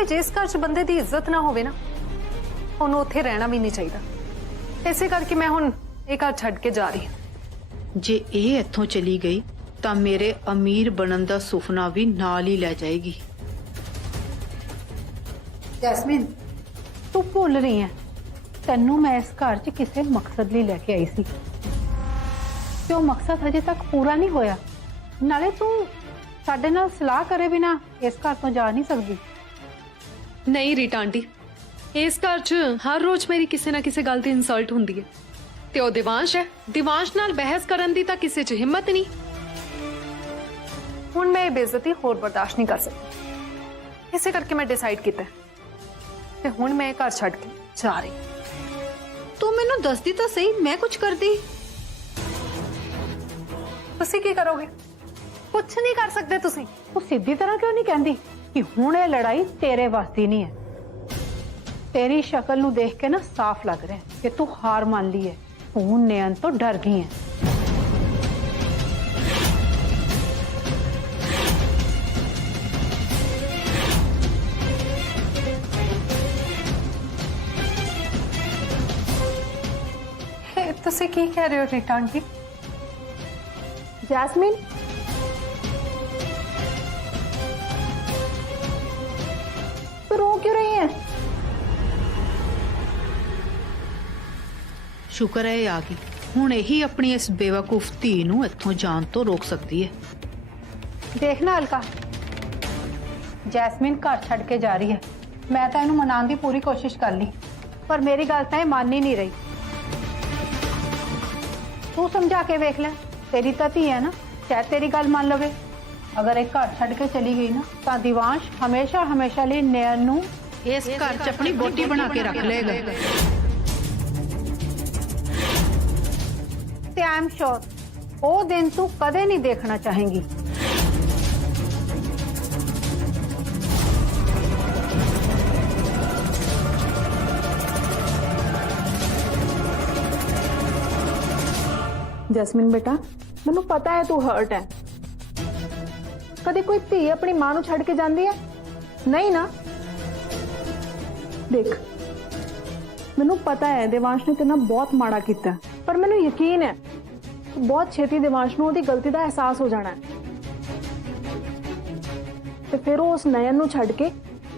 ਤੇ ਜਿਸ ਘਰ 'ਚ ਬੰਦੇ ਦੀ ਇੱਜ਼ਤ ਨਾ ਹੋਵੇ ਨਾ ਉਹਨੂੰ ਉੱਥੇ ਰਹਿਣਾ ਵੀ ਨਹੀਂ ਚਾਹੀਦਾ। ਇਸੇ ਕਰਕੇ ਮੈਂ ਹੁਣ ਇਹ ਘਰ ਛੱਡ ਕੇ ਜਾ ਰਹੀ ਹਾਂ। ਜੇ ਇਹ ਇੱਥੋਂ ਚਲੀ ਗਈ ਤਾਂ ਮੇਰੇ ਅਮੀਰ ਬਣਨ ਦਾ ਸੁਪਨਾ ਵੀ ਨਾਲ ਹੀ ਲੈ ਜਾਏਗੀ। ਜੈਸਮੀਨ, ਤੂੰ ਭੁੱਲ ਰਹੀ ਹੈ ਤੈਨੂੰ ਮੈਂ ਇਸ ਘਰ 'ਚ ਕਿਸੇ ਮਕਸਦ ਲਈ ਲੈ ਕੇ ਆਈ ਸੀ ਤੇ ਉਹ ਮਕਸਦ ਹਜੇ ਤੱਕ ਪੂਰਾ ਨਹੀਂ ਹੋਇਆ। ਨਾਲੇ ਤੂੰ ਸਾਡੇ ਨਾਲ ਸਲਾਹ ਕਰੇ ਬਿਨਾ ਇਸ ਘਰ ਤੋਂ ਜਾ ਨਹੀਂ ਸਕਦੀ। ਨਹੀਂ ਰੀਟਾ ਆਂਟੀ, ਇਸ ਘਰ 'ਚ ਹਰ ਰੋਜ਼ ਮੇਰੀ ਕਿਸੇ ਨਾ ਕਿਸੇ ਗੱਲ ਦੀ ਇਨਸਲਟ ਹੁੰਦੀ ਹੈ ਤੇ ਉਹ ਦਿਵਾਂਸ਼ ਹੈ। ਦਿਵਾਂਸ਼ ਨਾਲ ਬਹਿਸ ਕਰਨ ਦੀ ਤਾਂ ਕਿਸੇ 'ਚ ਹਿੰਮਤ ਨਹੀਂ। ਹੁਣ ਮੈਂ ਇਹ ਬੇਇੱਜ਼ਤੀ ਹੋਰ ਬਰਦਾਸ਼ਤ ਨਹੀਂ ਕਰ ਸਕਦੀ। ਇਸੇ ਕਰਕੇ ਮੈਂ ਡਿਸਾਈਡ ਕੀਤਾ ਤੇ ਹੁਣ ਮੈਂ ਇਹ ਘਰ ਛੱਡ ਕੇ ਜਾ ਰਹੀ। ਤੂੰ ਮੈਨੂੰ ਦੱਸਦੀ ਤਾਂ ਸਹੀ, ਮੈਂ ਕੁਝ ਕਰਦੀ। ਤੁਸੀਂ ਕੀ ਕਰੋਗੇ? ਕੁਛ ਨਹੀਂ ਕਰ ਸਕਦੇ ਤੁਸੀਂ। ਉਹ ਸਿੱਧੀ ਤਰ੍ਹਾਂ ਕਿਉਂ ਨਹੀਂ ਕਹਿੰਦੀ ਕਿ ਹੁਣ ਇਹ ਲੜਾਈ ਤੇਰੇ ਵਾਸਤੇ ਨਹੀਂ ਹੈ? ਤੇਰੀ ਸ਼ਕਲ ਨੂੰ ਦੇਖ ਕੇ ਨਾ ਸਾਫ਼ ਲੱਗ ਰਿਹਾ ਹੈ ਕਿ ਤੂੰ ਹਾਰ ਮੰਨ ਲਈ ਹੈ। ਤੂੰ ਨੈਣ ਤੋਂ ਡਰ ਗਈ ਹੈ। ਤੁਸੀਂ ਕੀ ਕਹਿ ਰਹੇ ਹੋ ਰੀਟਾ ਆਂਟੀ? जैस्मिन, तो रो क्यों रही है? ਸ਼ੁਕਰ ਹੈ ਇਹ ਆ ਗਈ। ਹੁਣ ਇਹੀ ਆਪਣੀ ਇਸ ਬੇਵਕੂਫ ਧੀ ਨੂੰ ਇੱਥੋਂ ਜਾਣ ਤੋਂ ਰੋਕ ਸਕਦੀ ਹੈ। देखना अलका, जैस्मिन घर छड़ के जा रही है। मैं तो इन्हू मनाने की पूरी कोशिश कर ली पर मेरी गल तो मान ही नहीं रही। तू समझा के वेख ले, तेरी तो धी है ना, शायद तेरी गल मान लवे। अगर एक घर छड़ के चली गई ना तो दिवांश हमेशा हमेशा लिए नयन नू ਇਸ ਘਰ 'ਚ ਆਪਣੀ ਬੋਟੀ ਬਣਾ ਕੇ ਰੱਖ ਲਏਗਾ। ते आई एम श्योर वो दिन तू कदे नहीं देखना चाहेंगी। ਜੈਸਮੀਨ बेटा, ਮੈਨੂੰ ਪਤਾ ਹੈ ਤੂੰ ਹਰਟ ਹੈ। ਕਦੇ ਕੋਈ ਧੀ ਆਪਣੀ ਮਾਂ ਨੂੰ ਛੱਡ ਕੇ ਜਾਂਦੀ ਹੈ? ਨਹੀਂ ਨਾ। ਦੇਖ, ਮੈਨੂੰ ਪਤਾ ਹੈ ਦੇਵਾਂਸ਼ ਨੇ ਤੇਰੇ ਨਾਲ ਬਹੁਤ ਮਾੜਾ ਕੀਤਾ, ਪਰ ਮੈਨੂੰ ਯਕੀਨ ਹੈ ਬਹੁਤ ਛੇਤੀ ਦੇਵਾਂਸ਼ ਨੂੰ ਉਹਦੀ ਗਲਤੀ ਦਾ ਅਹਿਸਾਸ ਹੋ ਜਾਣਾ ਹੈ ਤੇ ਫਿਰ ਉਹ ਉਸ ਨਯਨ ਨੂੰ ਛੱਡ ਕੇ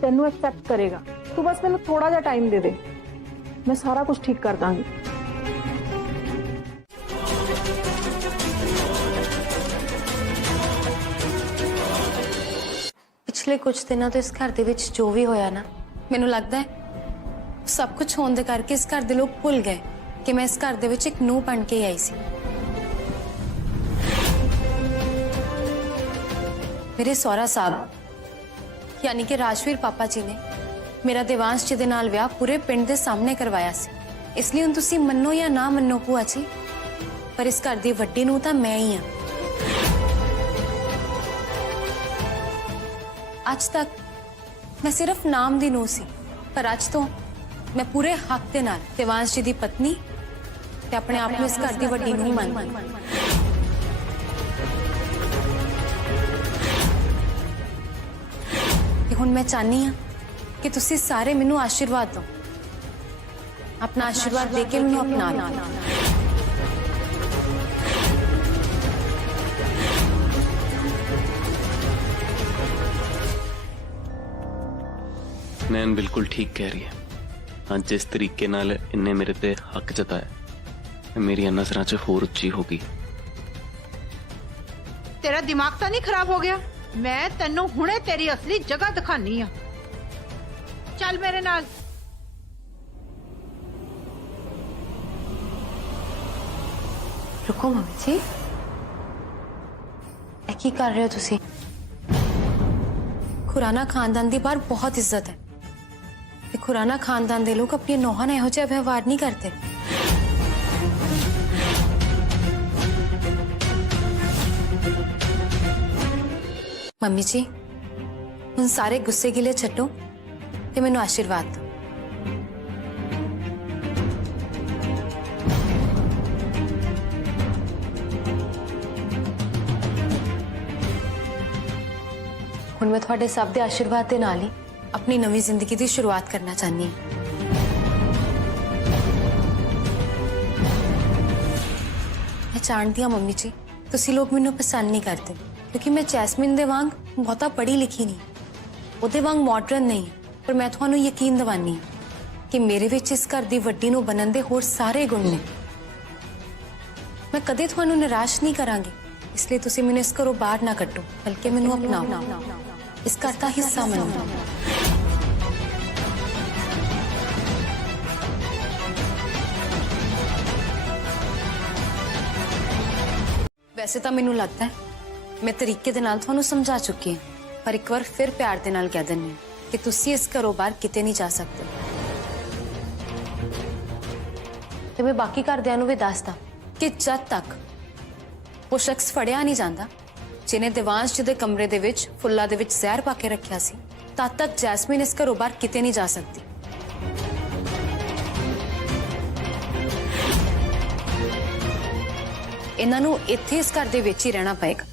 ਤੈਨੂੰ ਐਕਸੈਪਟ ਕਰੇਗਾ। ਤੂੰ ਬਸ ਮੈਨੂੰ ਥੋੜਾ ਜਿਹਾ ਟਾਈਮ ਦੇ ਦੇ, ਮੈਂ ਸਾਰਾ ਕੁਝ ਠੀਕ ਕਰ ਦਾਂਗੀ। पिछले कुछ दिनों तो इस घर दे विच जो भी होया ना, मैनू लगता है सब कुछ होने दे करके इस घर दे लोग भुल गए कि मैं इस घर दे विच एक नूह बन के आई सी। मेरे सौरा साहब यानी कि राजवीर पापा जी ने मेरा देवांश जी दे नाल विआह पूरे पिंड दे सामने करवाया सी। इसलिए हुण तुसीं मन्नो या ना मन्नो भूआ जी, पर इस घर दी वड्डी नूह तां मैं ही हां। आज तक मैं सिर्फ नाम दी नूह सी, पर आज तो मैं पूरे हक दे नाल देवांश जी दी पत्नी ते अपने आप में इस घर दी वड्डी नूह मनदी। ते हुण मैं चाहनी हां कि तुसीं सारे मैनू आशीर्वाद दो, अपना आशीर्वाद देके मैनू अपना लो। नैन बिल्कुल ठीक कह रही है। हाँ, जिस तरीके नाल इन्ने मेरे ते हक जताया मेरी नजरां च होर उच्ची हो गई। तेरा दिमाग तो नहीं खराब हो गया? मैं तेनू हुणे तेरी असली जगह दिखानी आ। चल मेरे नाल। रुको मम्मी जी, की कर रहे हो तुसी? खुराना खानदान दी बाहर बहुत इज्जत है। खुराना खानदान दे लोग अपनी नौहां नाल इहो जिहा व्यवहार नहीं करते। मम्मी जी, हुण सारे गुस्से गिले छड्डो ते मैनूं आशीर्वाद दो। हुण मैं तुहाडे सब दे आशीर्वाद दे नाल ही अपनी नवी जिंदगी की शुरुआत करना चाहनी है। मैं जानती हाँ मम्मी जी, तुसी लोग मैनू पसंद नहीं करते क्योंकि मैं जैस्मिन दे वांग बहुता पढ़ी लिखी नहीं, ਉਹਦੇ ਵਾਂਗ मॉडर्न नहीं है। पर मैं ਤੁਹਾਨੂੰ यकीन दिवानी कि मेरे विच इस घर दी वड्डी नूं बनन दे होर सारे गुण ने। मैं कदे ਤੁਹਾਨੂੰ निराश नहीं करांगी, इसलिए तुसी मैनू इस घरों बाहर ना कड्डो, बल्कि मैनू अपनाओ, इस घर का हिस्सा मनो। वैसे तो मैनू लगता है मैं तरीके दे नाल ਤੁਹਾਨੂੰ समझा चुकी ਹਾਂ, पर एक बार फिर प्यार दे नाल कह दिंदी कि तुसी इस घरों बाहर किते नहीं जा सकते। ते मैं बाकी घरदिਆਂ ਨੂੰ भी दसदा कि जद तक वो शख्स फड़िया नहीं जाता जिन्हें देवांश जी दे कमरे दे विच फुल्लां दे विच जहर पा के रखिया सी, तद तक जैस्मिन इस घरों बाहर किते नहीं जा सकती। इन्हां नूं इत्थे इस घर दे विच ही रहना पएगा,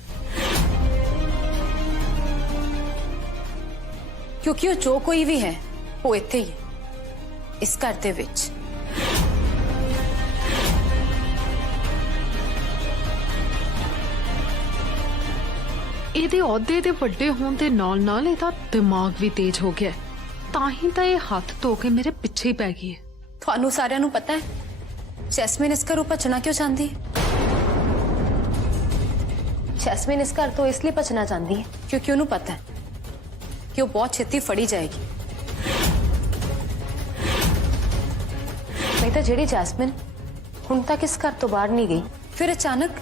क्योंकि वो जो कोई भी है वो इत्थे ही है, इस घर दे विच। ਇਹਦੇ ਅਹੁਦੇ ਦੇ ਵੱਡੇ ਹੋਣ ਦੇ ਨਾਲ ਇਹਦਾ ਦਿਮਾਗ ਵੀ ਤੇਜ਼ ਹੋ ਗਿਆ, ਤਾਂ ਹੀ ਤਾਂ ਇਹ ਹੱਥ ਧੋ ਕੇ ਮੇਰੇ ਪਿੱਛੇ ਹੀ ਪੈ ਗਈ ਹੈ। ਤੁਹਾਨੂੰ ਸਾਰਿਆਂ ਨੂੰ ਪਤਾ ਹੈ ਜੈਸਮੀਨ ਇਸ ਘਰੋਂ ਭੱਜਣਾ ਕਿਉਂ ਚਾਹੁੰਦੀ ਹੈ? ਜੈਸਮੀਨ ਇਸ ਘਰ ਤੋਂ ਇਸ ਲਈ ਭੱਜਣਾ ਚਾਹੁੰਦੀ ਹੈ ਕਿਉਂਕਿ ਉਹਨੂੰ ਪਤਾ ਹੈ कि वो बहुत छेती फड़ी जाएगी। नहीं तो जेड़ी जैस्मिन हुण तक इस घर तो बाहर नहीं गई, फिर अचानक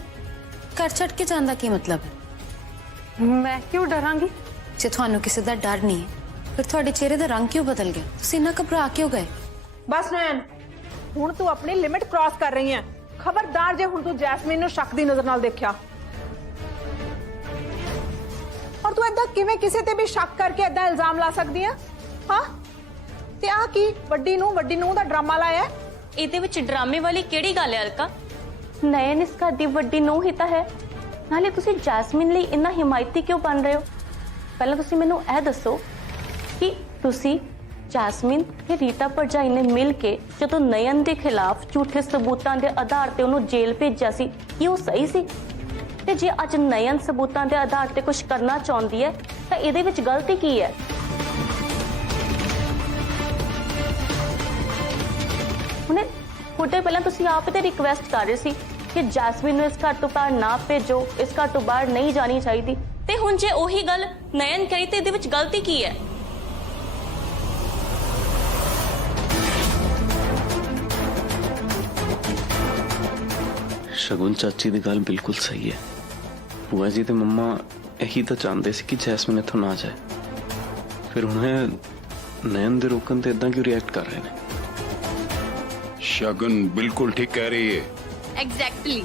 घर छड़ के जाने का की मतलब है? मैं क्यों डरांगी? जे थानू किसी का डर नहीं है, फिर थोड़े चेहरे का रंग क्यों बदल गया? तुसीं इन्ना घबरा क्यों गए? बस नयन, हुण तू अपनी लिमिट क्रॉस कर रही है। खबरदार जे हुण तू जैस्मिन नूं शक दी नजर नाल देखिया, और तू ऐदा किवें किसी ते भी शक करके ऐदा इल्जाम ला सकदी है? हाँ ते आ की वड्डी नूं दा ड्रामा लाया है? ਇਹਦੇ ਵਿੱਚ ਡਰਾਮੇ ਵਾਲੀ ਕਿਹੜੀ ਗੱਲ ਹੈ ਅਲਕਾ? ਨयन ਇਸ ਘਰ ਦੀ ਵੱਡੀ ਨੂੰਹ ਹੀ ਤਾਂ ਹੈ, ਨਾਲੇ ਤੁਸੀਂ ਜੈਸਮੀਨ ਲਈ ਇੰਨਾ ਹਿਮਾਇਤੀ ਕਿਉਂ ਬਣ ਰਹੇ ਹੋ? ਪਹਿਲਾਂ ਤੁਸੀਂ ਮੈਨੂੰ ਇਹ ਦੱਸੋ ਕਿ ਤੁਸੀਂ ਜੈਸਮੀਨ ਤੇ ਰੀਟਾ ਭਰਜਾਈ ਨੇ ਮਿਲ ਕੇ ਜਦੋਂ ਨयन ਦੇ ਖਿਲਾਫ ਝੂਠੇ ਸਬੂਤਾਂ ਦੇ ਆਧਾਰ ਤੇ ਉਹਨੂੰ ਜੇਲ੍ਹ ਭੇਜਿਆ ਸੀ, ਕੀ ਉਹ ਸਹੀ ਸੀ? ਤੇ ਜੇ ਅੱਜ ਨयन ਸਬੂਤਾਂ ਦੇ ਆਧਾਰ ਤੇ ਕੁਝ ਕਰਨਾ ਚਾਹੁੰਦੀ ਹੈ ਤਾਂ ਇਹਦੇ ਵਿੱਚ ਗਲਤੀ ਕੀ ਹੈ? ਹੁਣੇ ਥੋੜੇ ਪਹਿਲਾਂ ਤੁਸੀਂ ਆਪ ਤੇ ਰਿਕਵੈਸਟ ਕਰ ਰਹੇ ਸੀ ਕਿ ਜੈਸਮੀਨ ਨੂੰ ਇਸ ਘਰ ਤੋਂ ਬਾਹਰ ਨਾ ਭੇਜੋ, ਇਸ ਘਰ ਤੋਂ ਬਾਹਰ ਨਹੀਂ ਜਾਣੀ ਚਾਹੀਦੀ। ਤੇ ਹੁਣ ਜੇ ਉਹੀ ਗੱਲ ਨयन ਕਹੀ ਤੇ ਇਹਦੇ ਵਿੱਚ ਗਲਤੀ ਕੀ ਹੈ? शगुन चाची की गल बिल्कुल सही है। बुआ जी ते मम्मा यही तो चाहते सी कि जैस्मिन इथों ना जाए, फिर उन्हें नयन दे रोकन ते इदां क्यों रिएक्ट कर रहे हैं? शगुन बिल्कुल ठीक कह रही है। ਐਗਜ਼ੈਕਟਲੀ।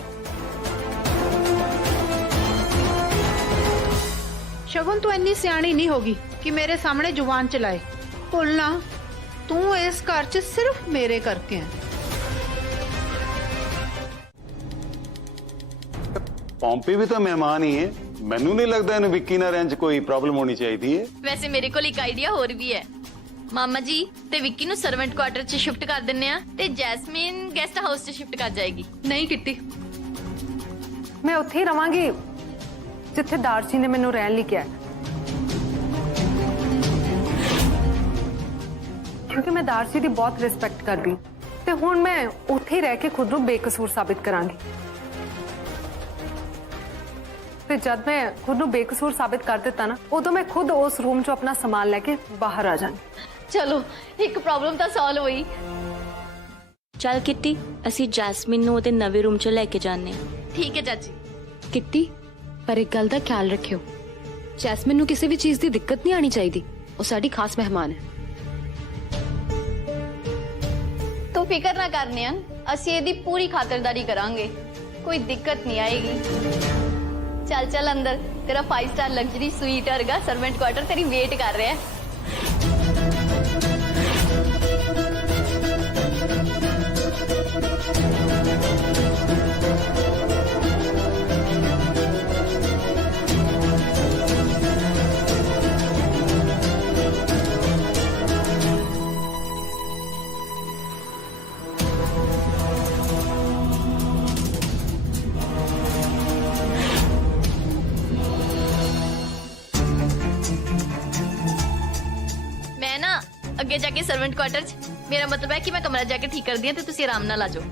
शगुन तू इन्नी सियाणी नहीं होगी कि मेरे सामने जुबान चलाए। भुलना तू इस घर च सिर्फ मेरे करके है। पॉम्पी भी तो मेहमान ही है, मैनू नहीं लगता इन विक्की ना रहन च कोई प्रॉब्लम होनी चाहिए है। ਵੈਸੇ ਮੇਰੇ ਕੋਲ ਇੱਕ ਆਈਡੀਆ ਹੋਰ ਵੀ ਹੈ। ਮਾਮਾ ਜੀ ਤੇ ਵਿੱਕੀ ਨੂੰ ਸਰਵੈਂਟ ਕੁਆਟਰ 'ਚ ਸ਼ਿਫਟ ਕਰ ਦਿੰਨੇ ਆ ਤੇ ਜੈਸਮੀਨ ਗੈਸਟ ਹਾਊਸ 'ਚ ਸ਼ਿਫਟ ਕਰ ਜਾਏਗੀ। ਨਹੀਂ ਕਿੱਟੀ, मैं उत्थे ही रवांगी जिथे दारसी ने मैनू रहन ਲਈ ਕਿਹਾ, क्योंकि मैं दारसी ਦੀ बहुत रिस्पेक्ट करदी ਤੇ ਹੁਣ मैं ਉੱਥੇ ਹੀ ਰਹਿ ਕੇ खुद ਨੂੰ ਬੇਕਸੂਰ ਸਾਬਿਤ ਕਰਾਂਗੀ। ਤੇ ਜਦ मैं खुद ਨੂੰ ਬੇਕਸੂਰ ਸਾਬਿਤ ਕਰ ਦਿੱਤਾ ਨਾ, ਉਦੋਂ मैं खुद उस रूम ਚੋਂ अपना सामान लेके बाहर आ जाऊंगी। ਚਲੋ ਇੱਕ ਪ੍ਰੋਬਲਮ ਤਾਂ ਸੋਲਵ ਹੋਈ। ਚੱਲ ਕਿੱਟੀ, ਅਸੀਂ ਜੈਸਮੀਨ ਨੂੰ ਉਹਦੇ ਨਵੇਂ ਰੂਮ 'ਚ ਲੈ ਕੇ ਜਾਂਦੇ ਹਾਂ। ਠੀਕ ਹੈ ਚਾਚੀ। किट्टी, पर एक गल का ख्याल रखियो, जैस्मिन नूं किसी भी चीज की दिक्कत नहीं आनी चाहिए, वो साडी खास मेहमान है। ਤੂੰ ਫਿਕਰ ਨਾ ਕਰ ਨਿਆਨ, ਅਸੀਂ ਇਹਦੀ ਪੂਰੀ ਖਾਤਰਦਾਰੀ ਕਰਾਂਗੇ, ਕੋਈ ਦਿੱਕਤ ਨਹੀਂ ਆਏਗੀ। ਚੱਲ ਚੱਲ ਅੰਦਰ, ਤੇਰਾ 5 ਸਟਾਰ ਲਗਜ਼ਰੀ ਸਵੀਟ ਵਰਗਾ ਸਰਵੈਂਟ ਕੁਆਟਰ ਤੇਰੀ ਵੇਟ ਕਰ ਰਿਹਾ ਹੈ। ਅੱਗੇ ਜਾ ਕੇ ਸਰਵੈਂਟ ਕੁਆਟਰ 'ਚ ਮੇਰਾ ਮਤਲਬ ਹੈ ਕਿ ਮੈਂ ਕਮਰਾ ਜਾ ਕੇ ਠੀਕ ਕਰਦੀ ਹਾਂ ਤੇ ਤੁਸੀਂ ਆਰਾਮ ਨਾਲ ਆ ਜਾਓ।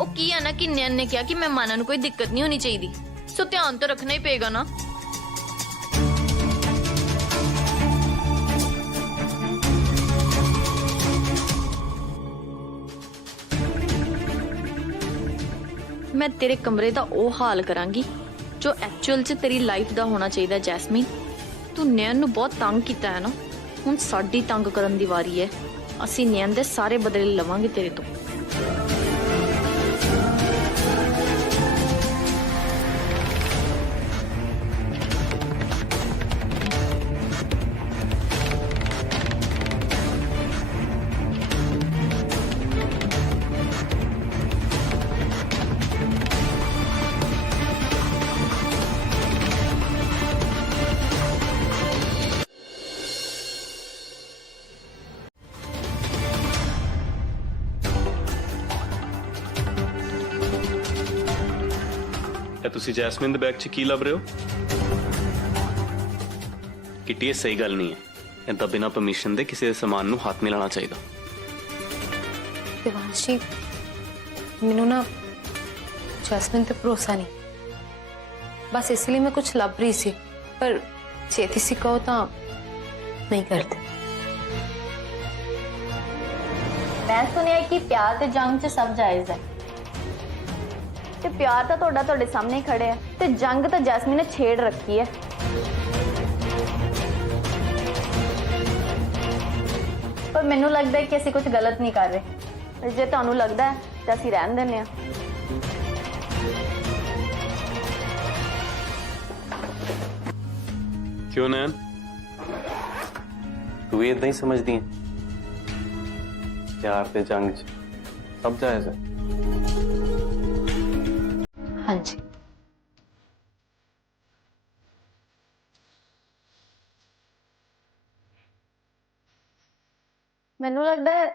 ਉਹ ਕੀ ਆ ਨਾ ਕਿ ਨੈਣ ਨੇ ਕਿਹਾ ਕਿ ਮਹਿਮਾਨਾਂ ਨੂੰ ਕੋਈ ਦਿੱਕਤ ਨਹੀਂ ਹੋਣੀ ਚਾਹੀਦੀ, ਸੋ ਧਿਆਨ ਤਾਂ ਰੱਖਣਾ ਹੀ ਪਏਗਾ ਨਾ। ਮੈਂ ਤੇਰੇ ਕਮਰੇ ਦਾ ਉਹ ਹਾਲ ਕਰਾਂਗੀ ਜੋ ਐਕਚੁਅਲ 'ਚ ਤੇਰੀ ਲਾਈਫ ਦਾ ਹੋਣਾ ਚਾਹੀਦਾ। ਜੈਸਮੀਨ, ਤੂੰ ਨੈਣ ਨੂੰ ਬਹੁਤ ਤੰਗ ਕੀਤਾ ਹੈ ਨਾ, ਹੁਣ ਸਾਡੀ ਤੰਗ ਕਰਨ ਦੀ ਵਾਰੀ ਹੈ। ਅਸੀਂ ਨੈਣ ਦੇ ਸਾਰੇ ਬਦਲੇ ਲਵਾਂਗੇ ਤੇਰੇ ਤੋਂ। ਇਹ ਤੁਸੀਂ ਜੈਸਮੀਨ ਦੇ ਬੈਗ 'ਚ ਕੀ ਲੱਭ ਰਹੇ ਹੋ? ਕਿਟੀ, ਇਹ ਸਹੀ ਗੱਲ ਨਹੀਂ ਹੈ। ਏਦਾਂ ਬਿਨਾਂ ਪਰਮਿਸ਼ਨ ਦੇ ਕਿਸੇ ਦੇ ਸਾਮਾਨ ਨੂੰ ਹੱਥ ਨਹੀਂ ਲਾਣਾ ਚਾਹੀਦਾ। देवांश जी, मैनू ना जैस्मिन पे भरोसा नहीं, बस इसलिए मैं कुछ लभ रही सी, पर छेती सी कहो तो नहीं करते। मैं सुनिया कि प्यार ते जंग 'ਚ सब जायज है, ਤੇ ਪਿਆਰ ਤਾਂ ਤੁਹਾਡੇ ਸਾਹਮਣੇ ਹੀ ਖੜੇ ਆ, ਤੇ ਜੰਗ ਤਾਂ ਜੈਸਮੀਨ ਨੇ ਛੇੜ ਰੱਖੀ ਹੈ। ਪਰ ਮੈਨੂੰ ਲੱਗਦਾ ਹੈ ਕਿ ਅਸੀਂ ਕੁਝ ਗਲਤ ਨਹੀਂ ਕਰ ਰਹੇ। ਜੇ ਤੁਹਾਨੂੰ ਲੱਗਦਾ ਹੈ ਤਾਂ ਅਸੀਂ ਰਹਿਣ ਦਿੰਦੇ ਹਾਂ। क्यों नैन, तू भी इतना ही समझती है? प्यार ते जंग च सब जायज है। हाँ जी, ਮੈਨੂੰ ਲੱਗਦਾ ਹੈ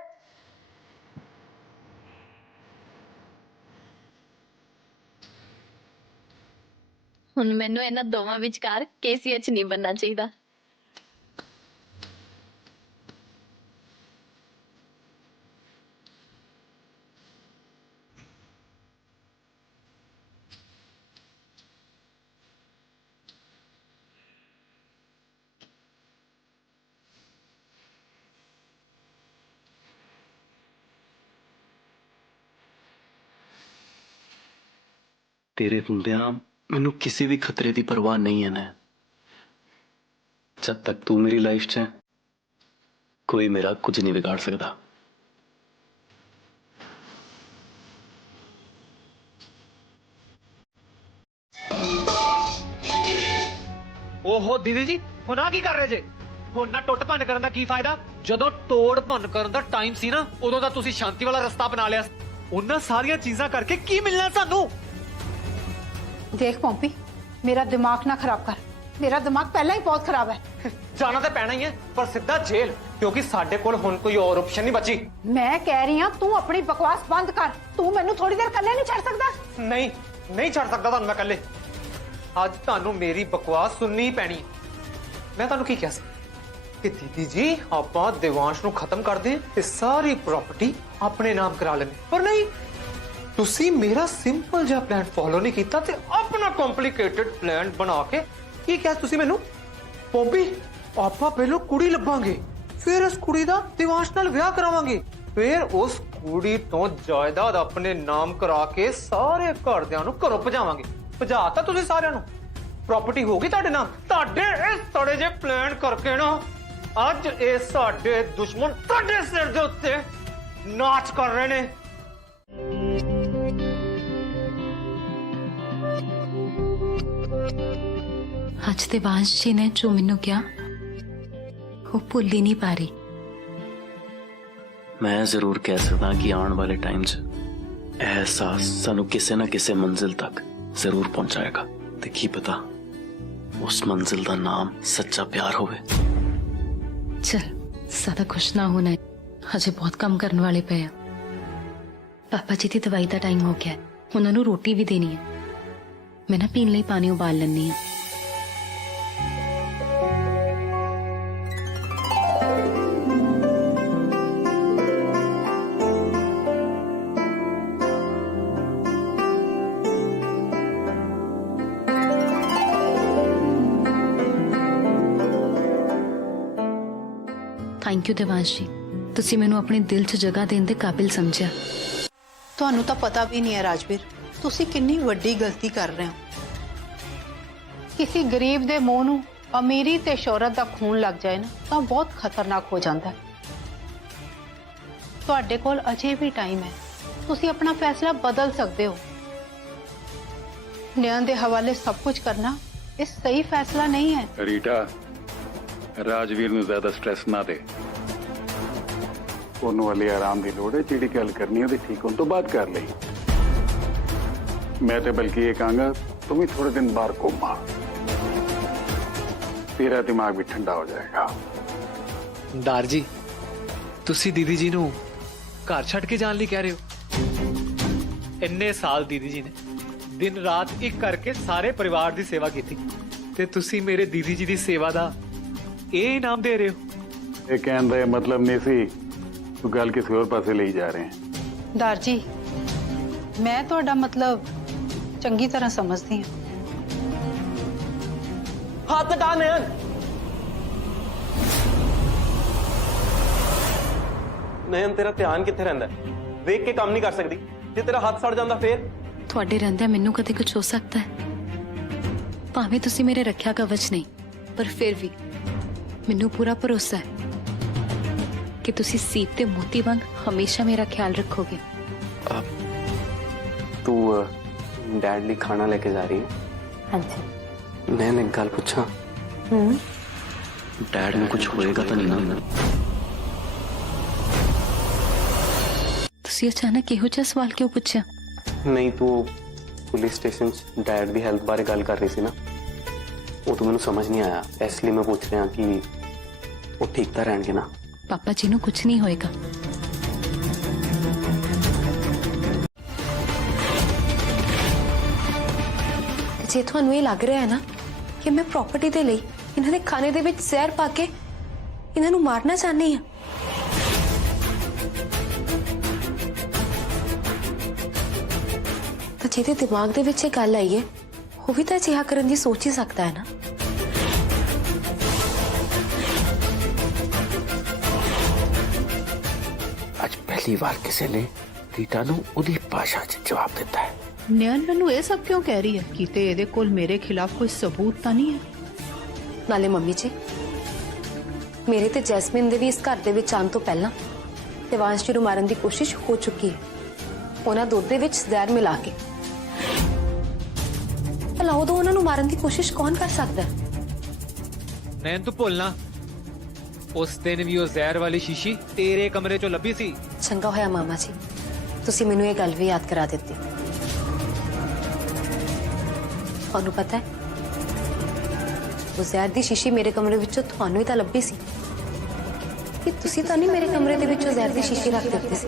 ਹੁਣ ਮੈਨੂੰ ਇਹਨਾਂ ਦੋਵਾਂ ਵਿਚਕਾਰ KCH ਨਹੀਂ ਬਣਨਾ ਚਾਹੀਦਾ। तेरे ਹੁੰਦਿਆਂ ਮੈਨੂੰ ਕਿਸੇ ਵੀ ਖਤਰੇ ਦੀ ਪਰਵਾਹ ਨਹੀਂ ਹੈ ਨਾ। जब तक तू मेरी लाइफ च है, कोई मेरा कुछ नहीं बिगाड़ सकता। ਓਹੋ ਦੀਦੀ ਜੀ, ਹੁਣ ਆ ਕੀ ਕਰ ਰਹੇ ਜੇ? ਹੁਣ ਨਾ ਟੁੱਟ ਭੰਨ ਕਰਨ ਦਾ ਕੀ ਫਾਇਦਾ? ਜਦੋਂ ਤੋੜ ਭੰਨ ਕਰਨ ਦਾ ਟਾਈਮ ਸੀ ਨਾ, ਉਦੋਂ ਤਾਂ ਤੁਸੀਂ ਸ਼ਾਂਤੀ ਵਾਲਾ ਰਸਤਾ ਬਣਾ ਲਿਆ। ਉਹਨਾਂ ਸਾਰੀਆਂ ਚੀਜ਼ਾਂ ਕਰਕੇ ਕੀ ਮਿਲਣਾ ਸਾਨੂੰ? देख पॉम्पी, मेरा दिमाग ना खराब कर, मेरा दिमाग पहले ही बहुत खराब है। ਜਾਣਾ ਤਾਂ ਪੈਣਾ ਹੀ ਹੈ, ਪਰ ਸਿੱਧਾ ਜੇਲ੍ਹ, ਕਿਉਂਕਿ ਸਾਡੇ ਕੋਲ ਹੁਣ ਕੋਈ ਹੋਰ ਆਪਸ਼ਨ ਨਹੀਂ ਬਚੀ। मैं कह रही हूँ तू अपनी बकवास बंद कर, तू मैनू थोड़ी देर कल्ले नहीं छड़ सकता। ਨਹੀਂ ਨਹੀਂ ਛੱਡ ਸਕਦਾ ਤੁਹਾਨੂੰ ਮੈਂ ਇਕੱਲੇ। ਅੱਜ ਤੁਹਾਨੂੰ ਮੇਰੀ ਬਕਵਾਸ ਸੁਣਨੀ ਹੀ ਪੈਣੀ ਹੈ। ਮੈਂ ਤੁਹਾਨੂੰ ਕੀ ਕਿਹਾ ਸੀ ਕਿ ਦੀਦੀ ਜੀ ਆਪਾਂ ਦੇਵਾਂਸ਼ ਨੂੰ ਖਤਮ ਕਰ ਦੇ ਤੇ ਸਾਰੀ ਪ੍ਰਾਪਰਟੀ ਆਪਣੇ ਨਾਮ ਕਰਾ ਲੈਣੀ, ਪਰ ਨਹੀਂ, ਤੁਸੀਂ ਮੇਰਾ ਸਿੰਪਲ ਜਿਹਾ ਪਲਾਨ ਫੋਲੋ ਨਹੀਂ ਕੀਤਾ ਤੇ ਆਪਣਾ ਕੰਪਲਿਕੇਟਡ ਪਲਾਨ ਬਣਾ ਕੇ ਕੀ ਕਿਹਾ ਤੁਸੀਂ ਮੈਨੂੰ? ਪੋਂਪੀ, ਆਪਾਂ ਪਹਿਲਾਂ ਕੁੜੀ ਲੱਭਾਂਗੇ, ਫਿਰ ਇਸ ਕੁੜੀ ਦਾ ਦੇਵਾਂਸ਼ ਨਾਲ ਵਿਆਹ ਕਰਾਵਾਂਗੇ, ਫਿਰ ਉਸ ਕੁੜੀ ਤੋਂ ਜਾਇਦਾਦ ਆਪਣੇ ਨਾਮ ਕਰਾ ਕੇ ਸਾਰੇ ਘਰਦਿਆਂ ਨੂੰ ਘਰੋਂ ਭਜਾਵਾਂਗੇ। ਭਜਾਤਾ ਤੁਸੀਂ ਸਾਰਿਆਂ ਨੂੰ, ਪ੍ਰਾਪਰਟੀ ਹੋਗੀ ਤੁਹਾਡੇ ਨਾਮ। ਤੁਹਾਡੇ ਇਸ ਤੜੇ ਜੇ ਪਲਾਨ ਕਰਕੇ ਨਾ ਅੱਜ ਇਹ ਸਾਡੇ ਦੁਸ਼ਮਣ ਤੁਹਾਡੇ ਸਿਰ ਦੇ ਉੱਤੇ ਨਾਚ ਕਰ ਰਹੇ ਨੇ। ਅੱਜ देवांश जी ने जो मैनू किया वो भुल ही नहीं पा रही। मैं जरूर कह सकता कि आने वाले टाइम च एहसास सानू किसी ना किसी मंजिल तक जरूर पहुंचाएगा। ते की पता उस मंजिल का नाम सच्चा प्यार होवे। चल ज्यादा खुश ना होना है, हजे बहुत काम करने वाले पे हैं। पापा जी की दवाई का टाइम हो गया है, उन्होंने रोटी भी देनी है। मैं ना पीने लिए पानी उबाल लेनी है। ਥੈਂਕ ਯੂ ਦੇਵਾਂਸ਼ ਜੀ, ਤੁਸੀਂ ਮੈਨੂੰ ਆਪਣੇ ਦਿਲ 'ਚ ਜਗ੍ਹਾ ਦੇਣ ਦੇ ਕਾਬਿਲ ਸਮਝਿਆ। ਤੁਹਾਨੂੰ ਤਾਂ ਪਤਾ ਵੀ ਨਹੀਂ ਹੈ ਰਾਜਵੀਰ, ਤੁਸੀਂ ਕਿੰਨੀ ਵੱਡੀ ਗਲਤੀ ਕਰ ਰਹੇ ਹੋ। ਕਿਸੇ ਗਰੀਬ ਦੇ ਮੂੰਹ ਨੂੰ ਅਮੀਰੀ ਤੇ ਸ਼ੋਹਰਤ ਦਾ ਖੂਨ ਲੱਗ ਜਾਏ ਨਾ ਤਾਂ ਬਹੁਤ ਖਤਰਨਾਕ ਹੋ ਜਾਂਦਾ ਹੈ। ਤੁਹਾਡੇ ਕੋਲ ਅਜੇ ਵੀ ਟਾਈਮ ਹੈ, ਤੁਸੀਂ ਆਪਣਾ ਫੈਸਲਾ ਬਦਲ ਸਕਦੇ ਹੋ। ਨਿਆਂ ਦੇ ਹਵਾਲੇ ਸਭ ਕੁਝ ਕਰਨਾ ਇਹ ਸਹੀ ਫੈਸਲਾ ਨਹੀਂ ਹੈ। ਰੀਟਾ, ਰਾਜਵੀਰ ਨੂੰ ਜ਼ਿਆਦਾ ਸਟ੍ਰੈਸ ਨਾ ਦੇ। ਉਹਨੂੰ ਵਾਲੇ ਆਰਾਮ ਦੀ ਲੋੜ ਹੈ। ਜਿਹੜੀ ਗੱਲ ਕਰਨੀ ਉਹਦੇ ਠੀਕ ਹੋਣ ਤੋਂ ਬਾਅਦ ਕਰ ਲਈ। ਮੈਂ ਤੇ ਬਲਕਿ ਇਹ ਕਹਾਂਗਾ ਤੂੰ ਵੀ ਥੋੜੇ ਦਿਨ ਬਾਹਰ ਘੁੰਮਾ, ਤੇਰਾ ਦਿਮਾਗ ਵੀ ਠੰਡਾ ਹੋ ਜਾਏਗਾ। ਡਰ ਜੀ, ਤੁਸੀਂ ਦੀਦੀ ਜੀ ਨੂੰ ਘਰ ਛੱਡ ਕੇ ਜਾਣ ਲਈ ਕਹਿ ਰਹੇ ਹੋ? ਇੰਨੇ ਸਾਲ ਦੀਦੀ ਜੀ ਨੇ ਦਿਨ ਰਾਤ ਇੱਕ ਕਰਕੇ ਸਾਰੇ ਪਰਿਵਾਰ ਦੀ ਸੇਵਾ ਕੀਤੀ ਤੇ ਤੁਸੀਂ ਮੇਰੇ ਦੀਦੀ ਜੀ ਦੀ ਸੇਵਾ ਦਾ ਇਹ ਇਨਾਮ ਦੇ ਰਹੇ ਹੋ? ਇਹ ਕਹਿਣ ਦਾ ਮਤਲਬ ਨਹੀਂ ਸੀ, ਤੂੰ ਗੱਲ ਕਿਸੇ ਹੋਰ ਪਾਸੇ ਲਈ ਜਾ ਰਹੇ ਹੈ। ਦਾਰ ਜੀ, ਮੈਂ ਤੁਹਾਡਾ ਮਤਲਬ ਚੰਗੀ ਤਰ੍ਹਾਂ ਸਮਝਦੀ ਹਾਂ। ਹੱਥ ਹਟਾ ਨੈਣ। ਨੈਣ, ਤੇਰਾ ਧਿਆਨ ਕਿੱਥੇ ਰਹਿੰਦਾ? ਵੇਖ ਕੇ ਕੰਮ ਨਹੀਂ ਕਰ ਸਕਦੀ? ਜੇ ਤੇਰਾ ਹੱਥ ਸੜ ਜਾਂਦਾ ਫੇਰ? ਤੁਹਾਡੇ ਰਹਿੰਦਿਆਂ ਮੈਨੂੰ ਕਦੇ ਕੁਝ ਹੋ ਸਕਦਾ ਹੈ। ਭਾਵੇਂ ਤੁਸੀਂ ਮੇਰੇ ਰੱਖਿਆ ਕਵਚ ਨਹੀਂ, ਪਰ ਫਿਰ ਵੀ ਮੈਨੂੰ ਪੂਰਾ ਭਰੋਸਾ ਹੈ ਕਿ ਤੁਸੀਂ ਸੀਪ ਤੇ ਮੋਤੀ ਵਾਂਗ ਹਮੇਸ਼ਾ ਮੇਰਾ ਖਿਆਲ ਰੱਖੋਗੇ। ਤੂੰ ਡੈਡ ਲਈ ਖਾਣਾ ਲੈ ਕੇ ਜਾ ਰਹੀ ਹੈ? ਹਾਂਜੀ। ਮੈਂ ਇੱਕ ਗੱਲ ਪੁੱਛਾਂ? ਡੈਡ ਨੂੰ ਕੁਝ ਹੋਏਗਾ ਤਾਂ ਨਹੀਂ ਨਾ? ਤੁਸੀਂ ਅਚਾਨਕ ਇਹੋ ਜਿਹਾ ਸਵਾਲ ਕਿਉਂ ਪੁੱਛਿਆ? ਨਹੀਂ, ਤੂੰ ਪੁਲਿਸ ਸਟੇਸ਼ਨ 'ਚ ਡੈਡ ਦੀ ਹੈਲਥ ਬਾਰੇ ਗੱਲ ਕਰ ਰਹੀ ਸੀ ਨਾ, ਉਹ ਤਾਂ ਮੈਨੂੰ ਸਮਝ ਨਹੀਂ ਆਇਆ, ਇਸ ਲਈ ਮੈਂ ਪੁੱਛ ਰਿਹਾ ਕਿ ਉਹ ਠੀਕ ਤਾਂ ਰਹਿਣਗੇ ਨਾ? ਪਾਪਾ ਜੀ ਨੂੰ ਕੁਝ ਨਹੀਂ ਹੋਏਗਾ। ਜੇ ਤੁਹਾਨੂੰ ਇਹ ਲੱਗ ਰਿਹਾ ਹੈ ਨਾ ਕਿ ਮੈਂ ਪ੍ਰਾਪਰਟੀ ਦੇ ਲਈ ਇਹਨਾਂ ਦੇ ਖਾਣੇ ਦੇ ਵਿੱਚ ਜ਼ਹਿਰ ਪਾ ਕੇ ਇਹਨਾਂ ਨੂੰ ਮਾਰਨਾ ਚਾਹਨੀ ਹਾਂ, ਤਾਂ ਜਿਹਦੇ ਦਿਮਾਗ ਦੇ ਵਿੱਚ ਇਹ ਗੱਲ ਆਈ ਹੈ ਉਹ ਵੀ ਤਾਂ ਅਜਿਹਾ ਕਰਨ ਦੀ ਸੋਚ ਹੀ ਸਕਦਾ ਹੈ ਨਾ। ਅੱਜ ਪਹਿਲੀ ਵਾਰ ਕਿਸੇ ਨੇ ਰੀਟਾ ਨੂੰ ਉਹਦੀ ਭਾਸ਼ਾ 'ਚ ਜਵਾਬ ਦਿੱਤਾ ਹੈ। ਨਿਆਨ ਮੈਨੂੰ ਇਹ ਸਭ ਕਿਉਂ ਕਹਿ ਰਹੀ ਹੈ? ਕਿਤੇ ਇਹਦੇ ਕੋਲ ਮੇਰੇ ਖਿਲਾਫ ਕੋਈ ਸਬੂਤ ਤਾਂ ਨਹੀਂ ਹੈ? ਨਾਲੇ ਮੰਮੀ ਜੀ, ਮੇਰੇ ਤੇ ਜੈਸਮੀਨ ਦੇ ਵੀ ਇਸ ਘਰ ਦੇ ਵਿੱਚ ਆਉਣ ਤੋਂ ਪਹਿਲਾਂ ਦੇਵਾਂਸ਼ ਜੀ ਨੂੰ ਮਾਰਨ ਦੀ ਕੋਸ਼ਿਸ਼ ਹੋ ਚੁੱਕੀ ਹੈ, ਉਹਨਾਂ ਦੁੱਧ ਦੇ ਵਿੱਚ ਜ਼ਹਿਰ ਮਿਲਾ ਕੇ। ਭਲਾ ਉਦੋਂ ਉਹਨਾਂ ਨੂੰ ਮਾਰਨ ਦੀ ਕੋਸ਼ਿਸ਼ ਕੌਣ ਕਰ ਸਕਦਾ ਹੈ? ਨੈਣ, ਤੂੰ ਭੁੱਲਣਾ ਉਸ ਦਿਨ ਵੀ ਉਹ ਜ਼ਹਿਰ ਵਾਲੀ ਸ਼ੀਸ਼ੀ ਤੇਰੇ ਕਮਰੇ 'ਚੋਂ ਲੱਭੀ ਸੀ। ਚੰਗਾ ਹੋਇਆ ਮਾਮਾ ਜੀ, ਤੁਸੀਂ ਮੈਨੂੰ ਇਹ ਗੱਲ ਵੀ ਯਾਦ ਕਰਾ ਦਿੱਤੀ। ਤੁਹਾਨੂੰ ਪਤਾ ਹੈ, ਉਹ ਜ਼ਹਿਰ ਦੀ ਸ਼ੀਸ਼ੀ ਮੇਰੇ ਕਮਰੇ ਵਿੱਚੋਂ ਤੁਹਾਨੂੰ ਹੀ ਤਾਂ ਲੱਭੀ ਸੀ ਕਿ ਤੁਸੀਂ ਤਾਂ ਨਹੀਂ ਮੇਰੇ ਕਮਰੇ ਦੇ ਵਿੱਚੋਂ ਜ਼ਹਿਰ ਦੀ ਸ਼ੀਸ਼ੀ ਰੱਖ ਦਿੱਤੀ ਸੀ।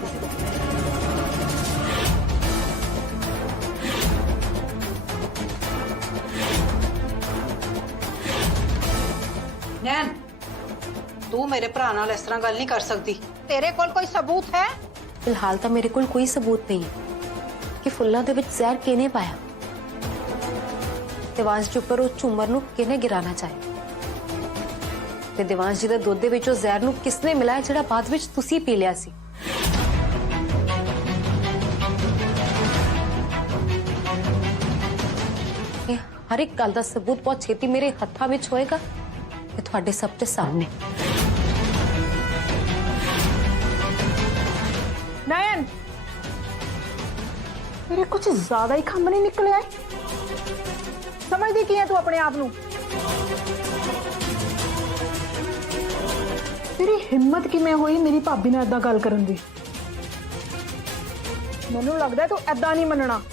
ਨੈਣ, ਤੂੰ ਮੇਰੇ ਭਰਾ ਨਾਲ ਇਸ ਤਰ੍ਹਾਂ ਗੱਲ ਨਹੀਂ ਕਰ ਸਕਦੀ। ਤੇਰੇ ਕੋਲ ਕੋਈ ਸਬੂਤ ਹੈ? ਫਿਲਹਾਲ ਤਾਂ ਮੇਰੇ ਕੋਲ ਕੋਈ ਸਬੂਤ ਨਹੀਂ ਕਿ ਫੁੱਲਾਂ ਦੇ ਵਿੱਚ ਜ਼ਹਿਰ ਕਿਹਨੇ ਪਾਇਆ, ਦੇਵਾਂਸ਼ ਜੀ ਉੱਪਰ ਉਹ ਝੂਮਰ ਨੂੰ ਕਿਹਨੇ ਗਿਰਾਣਾ ਚਾਹਿਆ, ਤੇ ਦੇਵਾਂਸ਼ ਜੀ ਦੇ ਦੁੱਧ ਦੇ ਵਿੱਚ ਉਹ ਜ਼ਹਿਰ ਨੂੰ ਕਿਸਨੇ ਮਿਲਾਇਆ ਜਿਹੜਾ ਬਾਅਦ ਵਿੱਚ ਤੁਸੀਂ ਪੀ ਲਿਆ ਸੀ। ਇਹ ਹਰ ਇੱਕ ਗੱਲ ਦਾ ਸਬੂਤ ਬਹੁਤ ਛੇਤੀ ਮੇਰੇ ਹੱਥਾਂ ਵਿੱਚ ਹੋਏਗਾ ਤੇ ਤੁਹਾਡੇ ਸਭ ਦੇ ਸਾਹਮਣੇ। ਨयन, मेरे कुछ ज्यादा ही खंभ नहीं निकले आए। समझदी की है तू अपने आप नू? तेरी हिम्मत किवें होई मेरी भाभी ने ऐदां गल करन दी? मैनू लगदा है तू ऐदां नहीं मनना।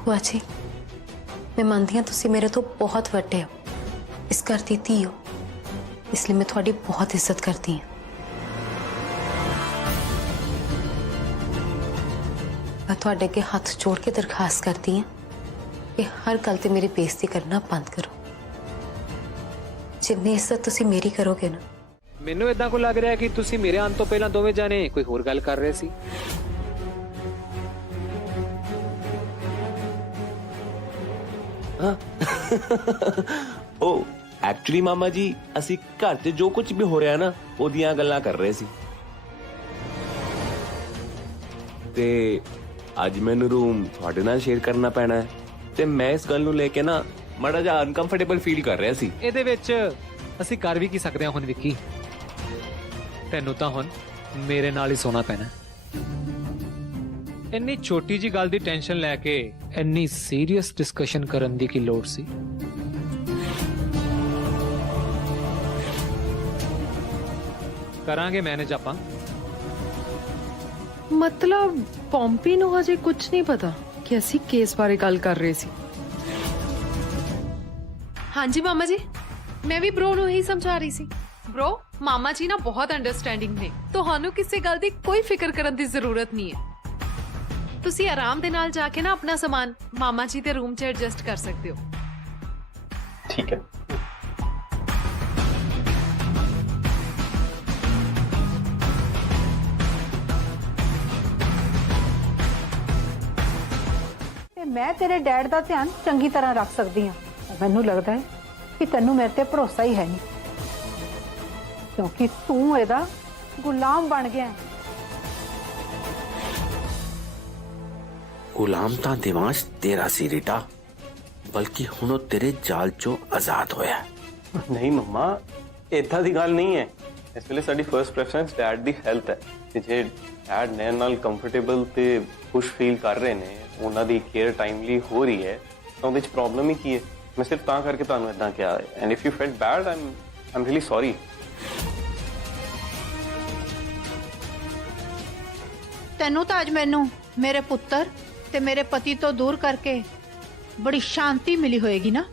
ਭੂਆ ਜੀ, ਮੈਂ ਮੰਨਦੀ ਹਾਂ ਤੁਸੀਂ ਮੇਰੇ ਤੋਂ ਬਹੁਤ ਵੱਡੇ ਹੋ, ਇਸ ਘਰ ਦੀ ਧੀ ਹੋ, ਇਸ ਲਈ ਮੈਂ ਤੁਹਾਡੀ ਬਹੁਤ ਇੱਜ਼ਤ ਕਰਦੀ ਹਾਂ। ਮੈਂ ਤੁਹਾਡੇ ਅੱਗੇ ਹੱਥ ਜੋੜ ਕੇ ਦਰਖਾਸਤ ਕਰਦੀ ਹਾਂ ਕਿ ਹਰ ਗੱਲ ਤੇ ਮੇਰੀ ਬੇਇੱਜ਼ਤੀ ਕਰਨਾ ਬੰਦ ਕਰੋ। ਜਿੰਨੀ ਇੱਜ਼ਤ ਤੁਸੀਂ ਮੇਰੀ ਕਰੋਗੇ ਨਾ, ਮੈਨੂੰ ਇਦਾਂ ਕੋ ਲੱਗ ਰਿਹਾ ਕਿ ਤੁਸੀਂ ਮੇਰੇ ਆਉਣ ਤੋਂ ਪਹਿਲਾਂ ਦੋਵੇਂ ਜਾਣੇ ਕੋਈ ਹੋਰ ਗੱਲ ਕਰ ਰਹੇ ਸੀ। ਉਹ ਐਕਚੁਅਲੀ ਮਾਮਾ ਜੀ ਅਸੀਂ ਘਰ 'ਚ ਜੋ ਕੁਝ ਵੀ ਹੋ ਰਿਹਾ ਨਾ ਉਹਦੀਆਂ ਗੱਲਾਂ ਕਰ ਰਹੇ ਸੀ ਤੇ ਅੱਜ ਮੈਨੂੰ ਰੂਮ ਤੁਹਾਡੇ ਨਾਲ ਸ਼ੇਅਰ ਕਰਨਾ ਪੈਣਾ ਹੈ ਤੇ ਮੈਂ ਇਸ ਗੱਲ ਨੂੰ ਲੈ ਕੇ ਨਾ ਮਾੜਾ ਜਿਹਾ ਅਨਕੰਫਰਟੇਬਲ ਫੀਲ ਕਰ ਰਿਹਾ ਸੀ। ਇਹਦੇ ਵਿੱਚ ਅਸੀਂ ਕਰ ਵੀ ਕੀ ਸਕਦੇ ਹਾਂ ਹੁਣ ਵਿੱਕੀ, ਤੈਨੂੰ ਤਾਂ ਹੁਣ ਮੇਰੇ ਨਾਲ ਹੀ ਸੋਣਾ ਪੈਣਾ। ਇੰਨੀ ਛੋਟੀ ਜੀ ਗੱਲ ਦੀ ਟੈਨਸ਼ਨ ਲੈ ਕੇ ਇੰਨੀ ਸੀਰੀਅਸ ਡਿਸਕਸ਼ਨ ਕਰਨ ਦੀ ਕੀ ਲੋੜ ਸੀ? ਕਰਾਂਗੇ ਮੈਨੇਜ ਆਪਾਂ। ਮਤਲਬ ਪੌਂਪੀ ਨੂੰ ਹਜੇ ਕੁਝ ਨਹੀਂ ਪਤਾ ਕਿ ਅਸੀਂ ਕੇਸ ਬਾਰੇ ਗੱਲ ਕਰ ਰਹੇ ਸੀ। ਹਾਂਜੀ ਮਾਮਾ ਜੀ, ਮੈਂ ਵੀ ਬ్రో ਨੂੰ ਹੀ ਸਮਝਾ ਰਹੀ ਸੀ। ਬ్రో, ਮਾਮਾ ਜੀ ਨਾ ਬਹੁਤ ਅੰਡਰਸਟੈਂਡਿੰਗ ਨੇ, ਤੁਹਾਨੂੰ ਕਿਸੇ ਗੱਲ ਦੀ ਕੋਈ ਫਿਕਰ ਕਰਨ ਦੀ ਜ਼ਰੂਰਤ ਨਹੀਂ ਹੈ। ਤੁਸੀਂ ਆਰਾਮ ਦੇ ਨਾਲ ਜਾ ਕੇ ਨਾ ਆਪਣਾ ਸਾਮਾਨ ਮਾਮਾ ਜੀ ਦੇ ਰੂਮ 'ਚ ਐਡਜਸਟ ਕਰ ਸਕਦੇ ਹੋ। ਠੀਕ ਹੈ। ਤੇ ਮੈਂ ਤੇਰੇ ਡੈਡ ਦਾ ਧਿਆਨ ਚੰਗੀ ਤਰ੍ਹਾਂ ਰੱਖ ਸਕਦੀ ਹਾਂ। ਮੈਨੂੰ ਲੱਗਦਾ ਹੈ ਕਿ ਤੈਨੂੰ ਮੇਰੇ ਤੇ ਭਰੋਸਾ ਹੀ ਹੈ ਨਹੀਂ, ਕਿਉਂਕਿ ਤੂੰ ਇਹਦਾ ਗੁਲਾਮ ਬਣ ਗਿਆ ਹੈ। गुलाम ਤਾਂ ਦਿਵਾਂਸ਼ ਤੇਰਾ ਸੀ ਰੀਟਾ, ਬਲਕਿ ਹੁਣ ਉਹ ਤੇਰੇ ਜਾਲ ਚੋਂ ਆਜ਼ਾਦ ਹੋਇਆ। ਨਹੀਂ ਮੰਮਾ, ਇਦਾਂ ਦੀ ਗੱਲ ਨਹੀਂ ਹੈ। ਇਸ ਵੇਲੇ ਸਾਡੀ ਫਰਸਟ ਪ੍ਰੈਫਰੈਂਸ ਡੈਡ ਦੀ ਹੈਲਥ ਹੈ ਤੇ ਜੇ ਡੈਡ ਨੈਣ ਨਾਲ ਕੰਫਰਟੇਬਲ ਤੇ ਖੁਸ਼ ਫੀਲ ਕਰ ਰਹੇ ਨੇ, ਉਹਨਾਂ ਦੀ ਕੇਅਰ ਟਾਈਮਲੀ ਹੋ ਰਹੀ ਹੈ, ਤਾਂ ਉਹਦੇ 'ਚ ਪ੍ਰੋਬਲਮ ਹੀ ਕੀ ਹੈ? ਮੈਂ ਸਿਰਫ ਤਾਂ ਕਰਕੇ ਤੁਹਾਨੂੰ ਇਦਾਂ ਕਿਹਾ ਹੈ। And if you felt bad, I'm really sorry. ਤੈਨੂੰ ਤਾਂ ਅੱਜ ਮੈਨੂੰ ਮੇਰੇ ਪੁੱਤਰ ਤੇ ਮੇਰੇ ਪਤੀ ਤੋਂ ਦੂਰ ਕਰਕੇ ਬੜੀ ਸ਼ਾਂਤੀ ਮਿਲੀ ਹੋਏਗੀ ਨਾ।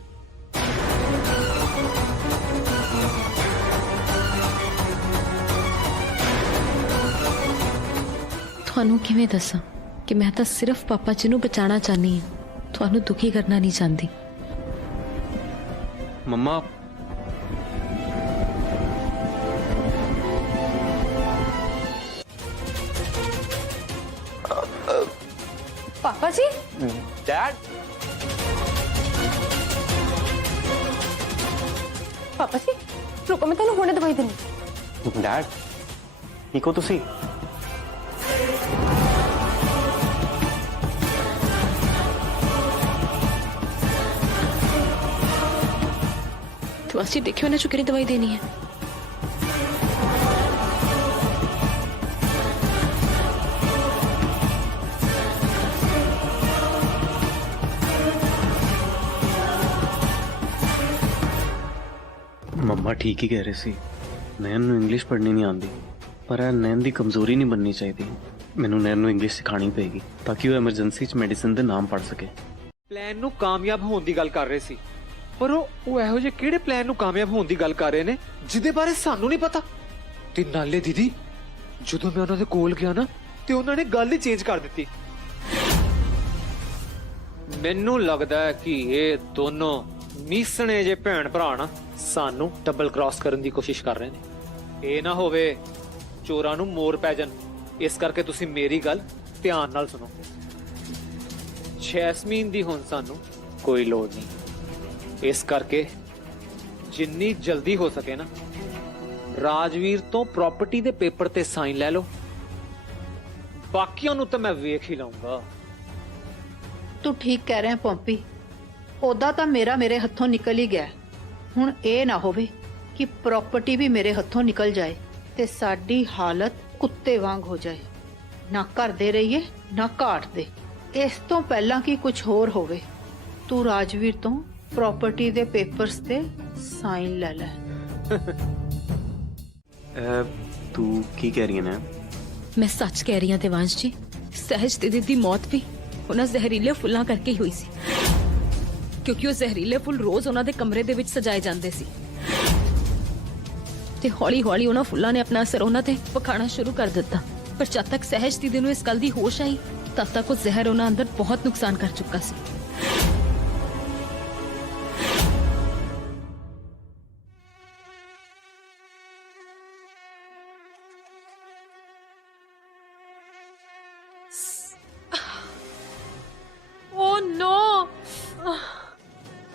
ਤੁਹਾਨੂੰ ਕਿਵੇਂ ਦੱਸਾਂ ਕਿ ਮੈਂ ਤਾਂ ਸਿਰਫ ਪਾਪਾ ਜੀ ਨੂੰ ਬਚਾਉਣਾ ਚਾਹਨੀ ਹਾਂ, ਤੁਹਾਨੂੰ ਦੁਖੀ ਕਰਨਾ ਨਹੀਂ ਚਾਹੁੰਦੀ। मम्मा पापा जी, डैड, पापा जी रुको, मैं तेन हुणे दवाई देनी। डैड ठीक हो तुसी? तो ਅਸੀਂ ਦੇਖਿਓ ਨਾ ਚੁੱਕੀ ਦਵਾਈ ਦੇਣੀ ਹੈ। मम्मा ठीक ही कह रहे सी, नैन ਨੂੰ ਇੰਗਲਿਸ਼ ਪੜ੍ਹਨੀ ਨਹੀਂ ਆਉਂਦੀ, ਪਰ ਇਹ ਨੈਨ ਦੀ ਕਮਜ਼ੋਰੀ ਨਹੀਂ ਬਣਨੀ ਚਾਹੀਦੀ। ਮੈਨੂੰ ਨੈਨ ਨੂੰ ਇੰਗਲਿਸ਼ ਸਿਖਾਣੀ ਪਏਗੀ ਤਾਂ ਕਿ ਉਹ ਐਮਰਜੈਂਸੀ 'ਚ ਮੈਡੀਸਿਨ ਦੇ ਨਾਮ ਪੜ੍ਹ ਸਕੇ। ਪਲਾਨ ਨੂੰ ਕਾਮਯਾਬ ਹੋਣ ਦੀ ਗੱਲ ਕਰ ਰਹੇ ਸੀ, ਪਰ ਉਹ ਇਹੋ ਜਿਹੇ ਕਿਹੜੇ ਪਲਾਨ ਨੂੰ ਕਾਮਯਾਬ ਹੋਣ ਦੀ ਗੱਲ ਕਰ ਰਹੇ ਨੇ ਜਿਹਦੇ ਬਾਰੇ ਸਾਨੂੰ ਨਹੀਂ ਪਤਾ। ਤੇ ਨਾਲੇ ਦੀਦੀ, ਜਦੋਂ ਮੈਂ ਉਹਨਾਂ ਦੇ ਕੋਲ ਗਿਆ ਨਾ ਤੇ ਉਹਨਾਂ ਨੇ ਗੱਲ ਹੀ ਚੇਂਜ ਕਰ ਦਿੱਤੀ। ਮੈਨੂੰ ਲੱਗਦਾ ਹੈ ਕਿ ਇਹ ਦੋਨੋਂ ਮੀਸਣੇ ਜੇ ਭੈਣ ਭਰਾ ਨਾ ਸਾਨੂੰ ਡਬਲ ਕ੍ਰਾਸ ਕਰਨ ਦੀ ਕੋਸ਼ਿਸ਼ ਕਰ ਰਹੇ ਨੇ। ਇਹ ਨਾ ਹੋਵੇ ਚੋਰਾਂ ਨੂੰ ਮੋਰ ਪੈ ਜਾਣ। ਇਸ ਕਰਕੇ ਤੁਸੀਂ ਮੇਰੀ ਗੱਲ ਧਿਆਨ ਨਾਲ ਸੁਣੋ। ਜੈਸਮੀਨ ਦੀ ਹੁਣ ਸਾਨੂੰ ਕੋਈ ਲੋੜ ਨਹੀਂ। ਇਸ ਕਰਕੇ ਜਿੰਨੀ ਜਲਦੀ ਹੋ ਸਕੇ ਨਾ ਰਾਜਵੀਰ ਤੋਂ ਪ੍ਰਾਪਰਟੀ ਦੇ ਪੇਪਰ ਤੇ ਸਾਈਨ ਲੈ ਲਓ। ਬਾਕੀਆਂ ਨੂੰ ਤਾਂ ਮੈਂ ਵੇਖ ਹੀ ਲਵਾਂਗਾ। ਤੂੰ ਠੀਕ ਕਹਿ ਰਿਹਾ ਪੌਂਪੀ, ਉਹਦਾ ਤਾਂ ਮੇਰੇ ਹੱਥੋਂ ਨਿਕਲ ਹੀ ਗਿਆ। ਹੁਣ ਇਹ ਨਾ ਹੋਵੇ ਕਿ ਪ੍ਰਾਪਰਟੀ ਵੀ ਮੇਰੇ ਹੱਥੋਂ ਨਿਕਲ ਜਾਏ ਤੇ ਸਾਡੀ ਹਾਲਤ ਕੁੱਤੇ ਵਾਂਗ ਹੋ ਜਾਏ। ਨਾ ਘਰ ਦੇ ਰਹੀਏ ਨਾ ਘਾਟ ਦੇ। ਇਸ ਤੋਂ ਪਹਿਲਾਂ ਕਿ ਕੁਝ ਹੋਰ ਹੋਵੇ, ਤੂੰ ਰਾਜਵੀਰ ਤੋਂ ਪ੍ਰਾਪਰਟੀ ਦੇ ਪੇਪਰਸ ਤੇ ਸਾਈਨ ਲੈ ਲੈ। ਤੂੰ ਕੀ ਕਹਿ ਰਹੀ ਹੈ ਨਾ? ਮੈਂ ਸੱਚ ਕਹਿ ਰਹੀ ਹਾਂ ਦੇਵਾਂਸ਼ ਜੀ, ਸਹਿਜ ਦੀਦੀ ਦੀ ਮੌਤ ਵੀ ਉਹਨਾਂ ਜ਼ਹਿਰੀਲੇ ਫੁੱਲਾਂ ਕਰਕੇ ਹੀ ਹੋਈ ਸੀ, ਕਿਉਂਕਿ ਉਹ ਜ਼ਹਿਰੀਲੇ ਫੁੱਲ ਰੋਜ਼ ਉਹਨਾਂ ਦੇ ਕਮਰੇ ਦੇ ਵਿੱਚ ਸਜਾਏ ਜਾਂਦੇ ਸੀ ਤੇ ਹੌਲੀ-ਹੌਲੀ ਉਹਨਾਂ ਫੁੱਲਾਂ ਨੇ ਆਪਣਾ ਅਸਰ ਉਹਨਾਂ ਤੇ ਪਖਾਣਾ ਸ਼ੁਰੂ ਕਰ ਦਿੱਤਾ। ਪਰ ਜਦ ਤੱਕ ਸਹਿਜ ਦੀਦੀ ਨੂੰ ਇਸ ਗੱਲ ਦੀ ਹੋਸ਼ ਆਈ, ਤਦ ਤੱਕ ਉਹ ਜ਼ਹਿਰ ਉਹਨਾਂ ਅੰਦਰ ਬਹੁਤ ਨੁਕਸਾਨ ਕਰ ਚੁੱਕਾ ਸੀ।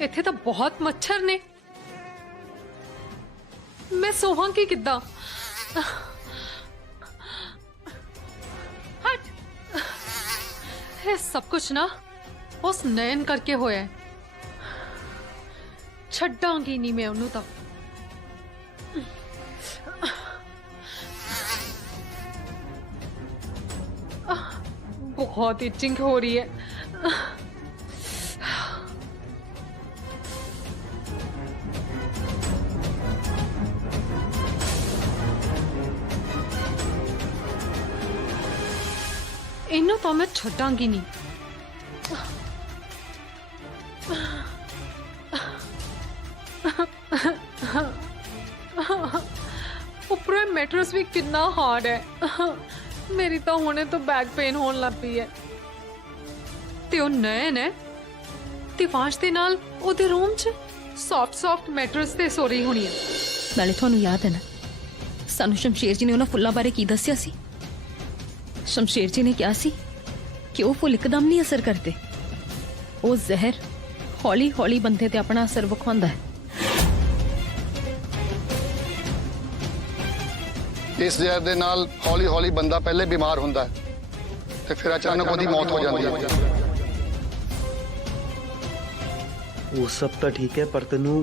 ਇੱਥੇ ਤਾਂ ਬਹੁਤ ਮੱਛਰ ਨੇ। ਮੈਂ ਸੋਵਾਂਗੀ ਕਿੱਦਾਂ? ਹਟ। ਇਹ ਸਭ ਕੁਝ ਨਾ ਉਸ ਨੈਣ ਕਰਕੇ ਹੋਇਆ ਹੈ। ਛੱਡਾਂਗੀ ਨਹੀਂ ਮੈਂ ਉਹਨੂੰ ਤਾਂ। बहुत इचिंग हो रही है। इन्हों तो मैं छड्डांगी नहीं। ऊपर मैट्रेस भी कितना हार्ड है। मेरी तो होने तो बैक पेन होने लग पई है। ते ओ नयन है दिवांश दे नाल ओदे रूम च सॉफ्ट मैट्रेस ते सो रही होनी है। नाले ਤੁਹਾਨੂੰ याद है ना सानू शमशेर जी ने उन्हां फुल्लां बारे की दस्सिया सी? शमशेर जी ने क्या सी कि वो फुल एकदम नहीं असर करते। वो जहर हौली हौली बंदे ते अपना असर विखांदा है। इस जहर दे नाल हौली हौली बंदा पहले बीमार हुंदा है ते फिर अचानक ओदी मौत हो जाती है। वो सब तो ठीक है, पर तेनू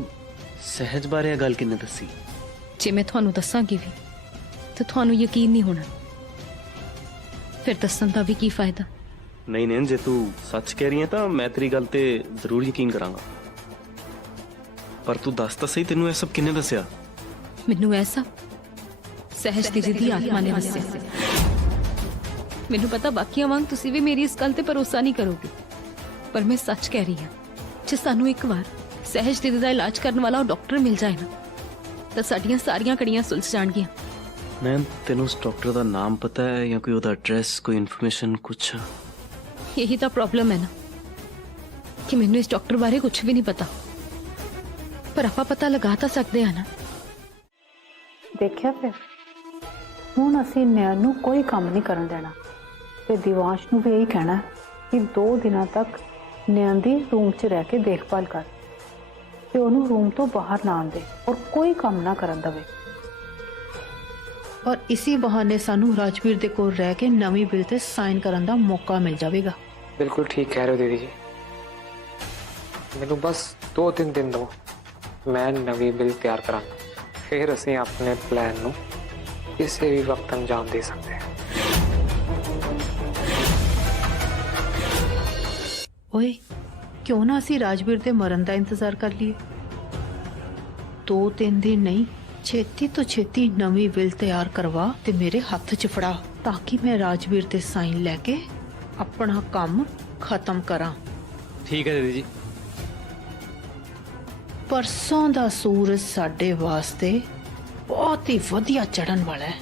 सहज बारे गल किन्ने दसी? जे मैं थानू दसांगी भी तो थानू यकीन नहीं होना, फिर दसन का भी की फायदा? नहीं नहीं, जे तू सच कह रही है तो मैं तेरी गल ते जरूर यकीन करांगा, पर तू दस तो सही तेनू यह सब किन्ने दसिया? मैनू ऐसा सहज दीदी दी आत्मा ने दस्सिया। मैनू पता बाकियां वांग तुसी भी मेरी इस गल ते भरोसा नहीं करोगे, पर मैं सच कह रही हूं। जे सानू एक बार सहज दीदी दा इलाज करने वाला डॉक्टर मिल जाए ना तो साडियां सारियां कड़ियां सुलझ जाणगियां। मैं तेनू उस डॉक्टर का नाम पता है या कोई ओदा एड्रेस, कोई इन्फॉर्मेशन कुछ? यही तो प्रॉब्लम है ना कि मैनू इस डॉक्टर बारे कुछ भी नहीं पता, पर आपा पता लगा तो सकते हैं ना। देखिया फिर ਹੁਣ ਅਸੀਂ ਨੈਣ ਨੂੰ ਕੋਈ ਕੰਮ ਨਹੀਂ ਕਰਨ ਦੇਣਾ ਤੇ ਦਿਵਾਂਸ਼ ਨੂੰ ਵੀ ਇਹੀ ਕਹਿਣਾ ਕਿ 2 ਦਿਨਾਂ ਤੱਕ ਨੈਣ ਦੀ ਰੂਮ 'ਚ ਰਹਿ ਕੇ ਦੇਖਭਾਲ ਕਰ ਤੇ ਉਹਨੂੰ ਰੂਮ ਤੋਂ ਬਾਹਰ ਨਾ ਆਉਣ ਦੇ ਔਰ ਕੋਈ ਕੰਮ ਨਾ ਕਰਨ ਦੇਵੇ। और इसी बहाने सानू राजवीर दे कोल रह के नवी बिल ते साइन करन दा मौका मिल जाएगा। बिल्कुल ठीक कह रहे हो दीदी जी। मैनू बस 2-3 दिन दो, मैं नवी बिल तैयार करांगा, फिर असीं अपने प्लान नू किसी भी वक्त अंजाम दे सकते हैं। ओए क्यों ना असी राजवीर दे मरण दा इंतजार कर लिए? 2-3 दिन नहीं, छेती तो छेती नवी विल तैयार करवा ते मेरे हाथ च फड़ा, ताकि मैं राजवीर दे साइन लैके अपना काम खत्म करा। ठीक है दीदी जी। परसों दा सूरज साडे वास्ते बहुत ही वधिया चढ़न वाला है।